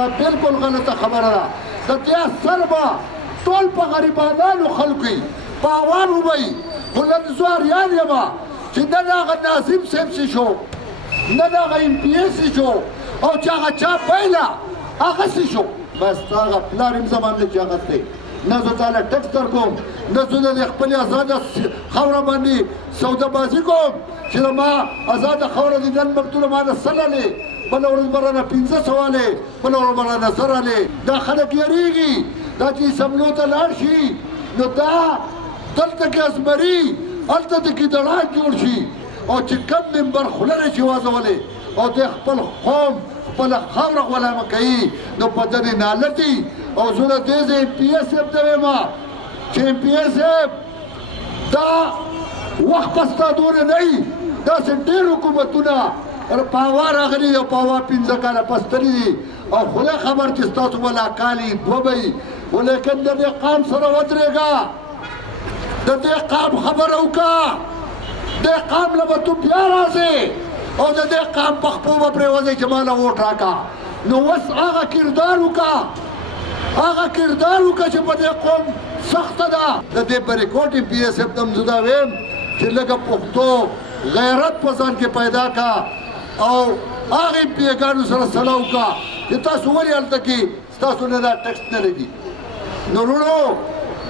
دا بالکل غلطه خبره ده. د دې اثر به ټول په غریبانو خلکو وي، په عوامو به وي. خو نن زه اریان یم چې نن هغه ناظم صاحب چې شو، نن هغه ایم پي اے چې شو، او چې هغه چا بایله هغه چې شو. بس هغه پلار هم زما نه جاغت دی. نه زه تاله ټکس در کوم، نه زه د خپلې ازاده خاوره باندې سودابازي کوم چې ما ازاده خاوره دي نن مکتوله ما نه سللې، بله ورځ به رانه 500 والې، بله ورځ به رانه 100 والې. دا خلک یېرېږي دا چې سملو ته لاړ شي نو دا دلته کې ازمري هلته د ګیدړان جوړ شي، او چې کم ممبر خوله نه شي وازولی او د خپل قوم خپله خاوره غلامه کوي نو په دې نالتي. او زه د دې ایم پي اے صاحب ته وایم چې ایم پي اے صاحب دا وخت په ستا دونه نه وي، داسې ډېر حکومتونه په هوا راغلي او په هوا 15 کاله پس تللي دي، او خدای خبر چې ستاسو به لا کالي دوه به وي. خو لیکن د دې قام سره ودرېږه، د دې قام خبره وکړه، دې قام له به تو بیا راځې او د دې قام په خپو به پرېوځئ چې ما له ووټ راکړه. نو اوس هغه کردار وکړه، هغه کردار وکړه چې په دې قوم سخته ده. د دې بریکوټ ایم پي اے صاحب ته هم زه دا ویم چې لږه پښتو غیرت په ځان کې پیدا کړه او هغه ایم پي اګانو سره صلاح وکړه چې تاسو ولې هلته کې ستاسو نه دا ټکس نه لګي. نو وروڼو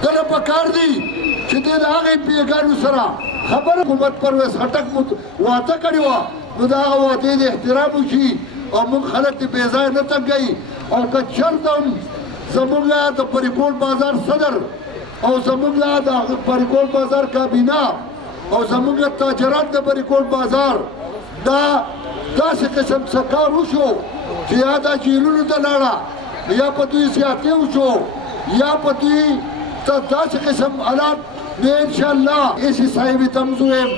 دله پکار دي چې دې د هغه ایم پي اګانو سره خبره حکومت پرویز خټک واده کړې وه نو د هغه وعدې د احترام وشي او موږ خلک دې بې ځایه نه تنګوي. او که چېرته هم زموږ له د پریکوټ بازار صدر او زموږ له د پریکوټ بازار کابینه او زموږ له تاجران د پریکوټ بازار دا داسې قسم څه کار وشو چې یا دا جیلونو ته لاړه یا په دوی زیاتې وشو یا په دوی ته داسې قسم حالات نو انشاءالله ایسی صاحبې ته هم زه وایم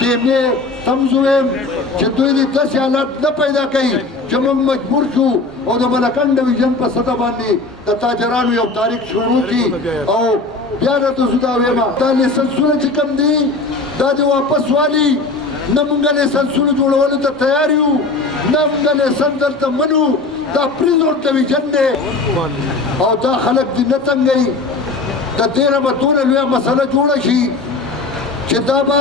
ټیمې ته هم زه وایم چې دوی دې داسې حالات نه پیدا کوي چې موږ مجبور شو او د ملکن ډویژن په سطح باندې د تاجرانو یو تاریخ شروع کړي. او بیا درته زه دا وایم دا لیسنسونه چې کوم دي دا دې واپس والي. نه موږ لیسنسونه جوړولو ته تیار یو، نه موږ لیسن دلته منو. دا پریزون ډویژن دی او دا خلک دې نه تنګوي. د دې نه به دونه لویه مسله جوړه شي چې دا به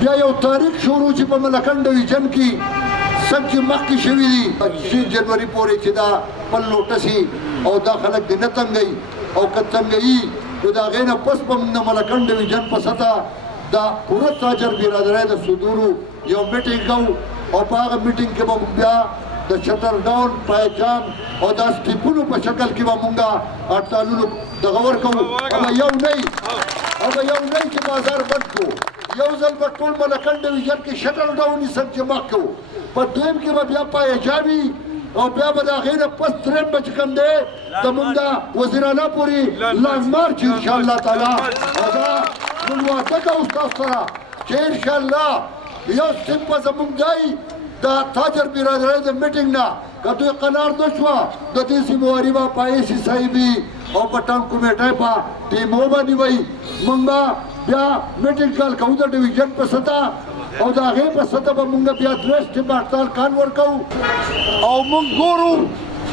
بیا یو تاریخ شروع شي په ملکن ډویژن کې سب چې مخکې شوي دي 6 جنوري پورې چې دا پل لوټه شي او دا خلک دې نه تنګوي. او که تنګوي نو د هغې نه پس به د ملکن ډویژن په سطح دا پوره تاجر برادرۍ د صدورو یو میټینګ کوو او په هغه میټینګ کې به بیا د شټر ډاون پایجام او دا سټیپونو په شکل کې به مونږ هړتالونو دغه ورکوو. او یو نه چې بازار بند کړو، یو ځل به ټول ملکن ډویژن کې شټر ډاون نیسم چې مخ کوو، په دویم کې به بیا پایجامي او بیا به د هغې نه پس درېیم به چې کوم دی د مونږ د وزیرانا پورې لانګ مارچ انشاءالله تعالی. او دا مونږ واده کوو ستاسو سره چې انشاءالله یو سټیپ به زمونږ دی دا تاجر برادرۍ د میټینګ نه که دوی قنار نه شوه د دې ذمهواري به په ایسي صاحبي او په ټانک کمیټۍ په ټیمو باندې وایي. موږ به بیا میټینګ کال کوو د ډویژن په سطح او د هغې په سطح به موږ بیا 3 ټیم هړتال کال ورکوو او موږ ګورو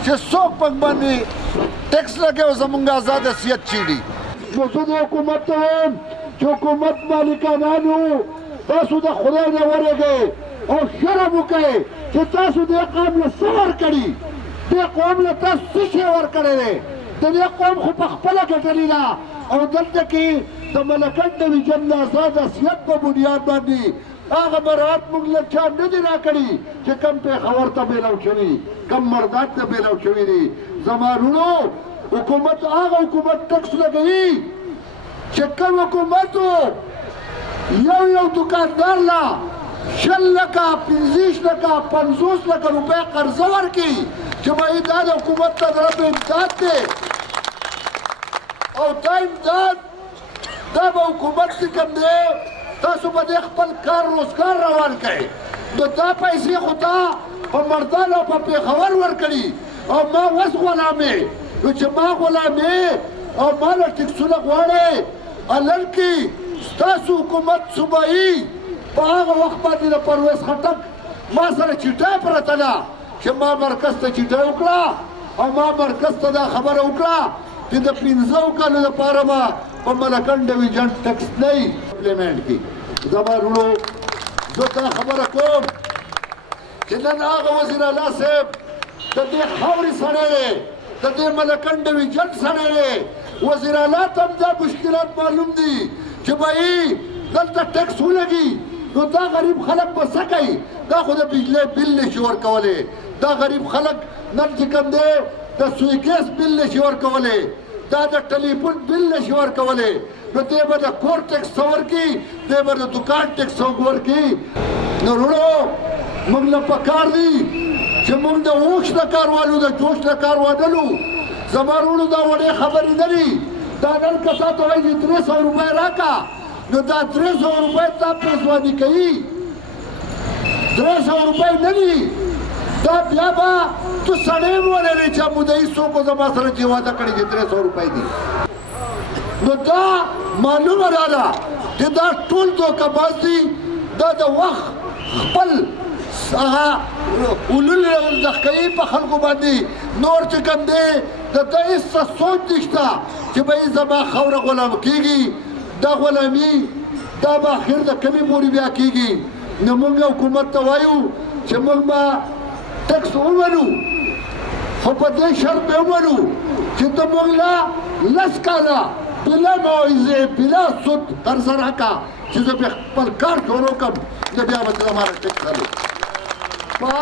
چې څوک پک باندې ټیکس لګوي او زموږ آزاد حیثیت چیړي. نو زه د حکومت ته وایم چې حکومت مالکانانو تاسو د خدای نه ورېږئ او شرم وکړئ چې تاسو دې قوم له څه ورکړي، دې قوم له تاسو څه شی ورکړی دی. د دې قوم خو په خپله ګټلې ده او دلته کې د ملکن ډویژن د آزاد حیثیت په بنیاد باندې هغه مراعات موږ له چا نه دي راکړي چې کم پېښور ته بیلو شوي، کم مرداد ته بیلو شوي دي. زما وروڼو حکومت هغه حکومت ټکس لګوي چې کوم حکومت یو دکاندار له 20 لکه 25 لکه 50 لکه روپۍ قرضه ورکړي چې وایي دا د حکومت ته طرف امداد دی او دا امداد دا به حکومت چې کوم دی تاسو به دې خپل کار روزګار روان کړئ. نو دا پیسې خو تا په مردان او په پېښور ورکړي او ما اوس غلامې. نو چې ما غلامې او ما له ټکسونه غواړئ الن کې ستاسو حکومت صوبایي په هغه وخت باندې د پرویز خټک ما سره چټۍ پرته ده چې ما مرکز ته چټه وکړه او ما مرکز ته دا خبره وکړه چې د 15 کالو لپاره به په ملکنډ ډویژن ټیکس نه امپلیمنټ کړي. زما وروڼو زه دا خبره کوم چې نن هغه وزیر اعلی صاحب د دې خاورې سړی دی، د دې ملکنډ ډویژن سړی دی. وزیر اعلی ته هم دا مشکلات معلوم دي چې بھائی دلته ټیکس ولګي نو دا غریب خلک به څه کوي؟ دا خو د بجلی بل نشي ورکولی، دا غریب خلک نن چې کوم دی د سوی ګیس بل نشي ورکولی، دا د ټلیفون بل نشي ورکولی، نو دی به د کور ټیکس څه ورکړي؟ دی به د دکان ټیکس ورکړي. نو وروڼو موږ له پکار دي چې موږ د اوښ نه کار والو، د جوش نه کار وانلو. زما وروڼو دا وړې خبرې نه دي. دا نن که تا ته وایي چې 300 روپۍ راکړه نو دا 300 روپۍ تا پېزواني کوي، 300 روپۍ نه دي. دا بیا به تو سړی ولرې چې مدعي څوک زما سره چې واده کړي چې 300 روپۍ دي. نو دا معلومه را ده چې دا ټول دوکهباز دي. دا د وخت خپل هغه علول زده کوي په خلکو باندې. نور چې کوم دی د ده هېڅ سوچ نشته چې به زما خاوره غلام کېږي. دا غلامي دا به اخر د کمې پورې بیا کېږي. نو موږ حکومت ته وایو چې موږ به ټیکس ومنو، خو په دې شرط به ومنو چې ته موږ له 10 کاله بلا موعظې بلا سود قرض راکړه چې زه بیا خپل کار شروع کړم، زه بیا به زما ټیکس اخلو. په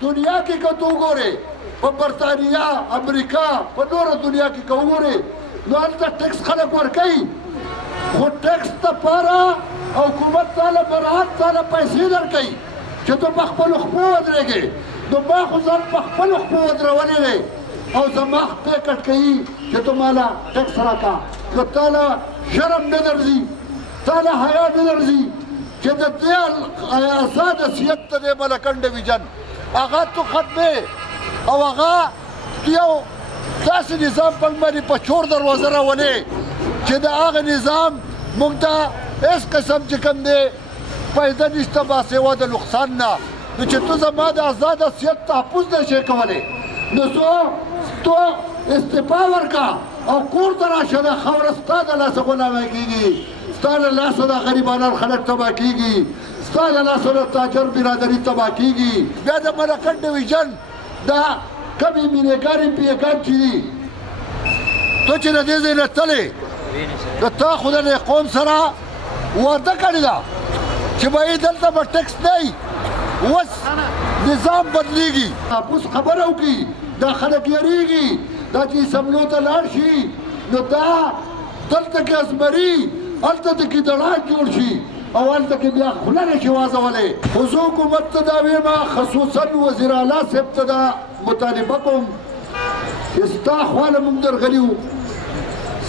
دنیا کې که ته وګورې په برطانیا امریکا په نوره دنیا کې که وګورې نو هلته ټیکس خلک ورکوي، خو ټیکس دپاره حکومت تاله مراعات تاله پیسې درکوي چې ته په خپلو خپو ودرېږې. نو ما خو ځان په خپلو خپو ودرولې دی او زما خپې کټ کوي چې ته ماله ټیکس راکړه. که تاله شرم نه درځي، تاله حیا نه درځي چې د دې آزاد حیثیت ته دی ملکنډ ډویژن هغه تو ختمې او هغه یو داسې نظام په باندې په چور دروازه راولې چې د هغه نظام موږ ته هېڅ قسم چې کوم دی فایده نشته با سوا د نقصان نه. نو چې ته زما د آزاد حیثیت تحفظ نه شې کولی نو تو استعفا ورکړه او کور ته راشه. دا خاوره ستا د لاسه غلامه کېږي، ستا له لاسه د غریبانو خلک تباه کېږي، ستا له لاسه د تاجر برادري تباه کېږي. بیا د ملکنډ ډویژن دا کمې مینهګان پیهګان چې دي ته چې د دې ځای نه تلې د تا خو د قوم سره واده کړې ده چې به دلته به ټیکس نه وي. اوس نظام بدلیږي، اوس خبره وکړي دا خلک یریږي دا چې سملو ته لاړ شي نو دا دلته کې ازمري هلته د ګیدړان جوړ شي او هلته کې بیا خوله نه شي واځولی. خو زه حکومت ته دا ویمه خصوصا وزیر اعلی صاحب ته دا مطالبه کوم چې ستا خواله موږ درغلي وو،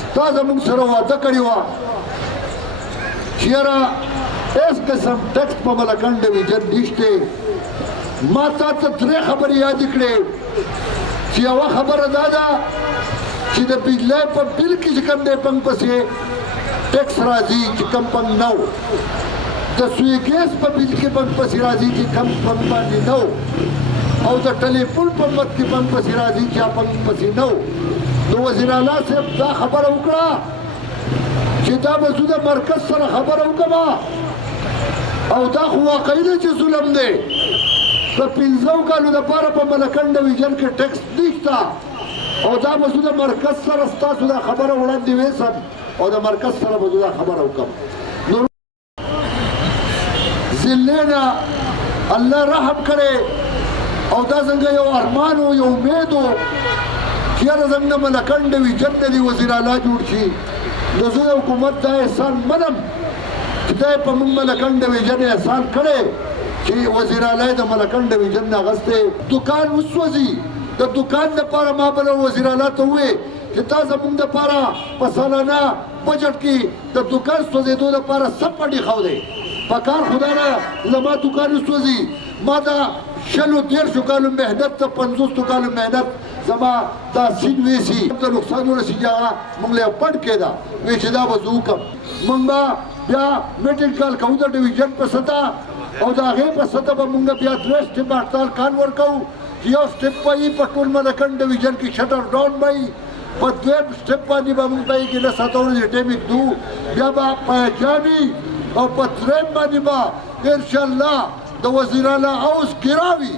ستا زموږ سره واده کړې وه چې یاره هېڅ قسم ټیکس په ملکنډ ډویژن نشته. ما تا ته 3 خبرې یادې کړې چې یوه خبره دا ده چې د بجلی په بل کې چې کوم دی پنګ پسې ټیکس راځي چې کم پنګ نه و، د سوی ګیس په بل کې پنګ پسې راځي چې کم پنګ باندې نه و، او د ټلیفون په مت کې پنګ پسې راځي چې پنګ پسې نه و. نو وزیر اعلی صاحب دا خبره وکړه چې دا به زه د مرکز سره خبره وکړم او دا خو واقعي دی چې ظلم دی. د 15 کالو دپاره په ملکنډ ډویژن کې ټیکس نشته او دا به زه د مرکز سره ستاسو دا خبره وړاندې ویسم او د مرکز سره به زه دا خبره وکړم. نو ضلع نه الله رحم کړی او دا څنګه یو ارمان و یو امید و چې یاره زموږ د ملکنډ ډویژن نه دي وزیر اعلی جوړ شي. نو زه د حکومت دا احسان منم چې دا یې په موږ ملکنډ ډویژن احسان کړی چې وزیر اعلی د ملکنډ ډویژن نه اخیستی. دکان وسوځي، د دکان لپاره ما بله وزیر اعلی ته وویې چې تا زموږ دپاره په سالانه بجټ کې د دکان سوځېدو لپاره څه پډې ښودی؟ په کار خو دا نه زما دکان وسوځي، ما دا 40 کالو محنت ته 50 کالو محنت زما دا سین ویسي ته نقصان ورسېږي هغه موږ له یې پټ کېده وایي چې دا به زه وکړم. موږ به بیا میټینګ کال کوو د ډویژن په سطح او د هغې په سطح به موږ بیا 3 سټیپ هړتال کال ورکوو چې یو سټپ به یې په ټول ملکن ډویژن کې شټر ډاون به یي په دویم سټپ باندې به موږ به یې کې له ستورو ټیمک دو بیا به پهچاني او په درېیم باندې به انشاءالله د وزیر اعلی اوس ګراوي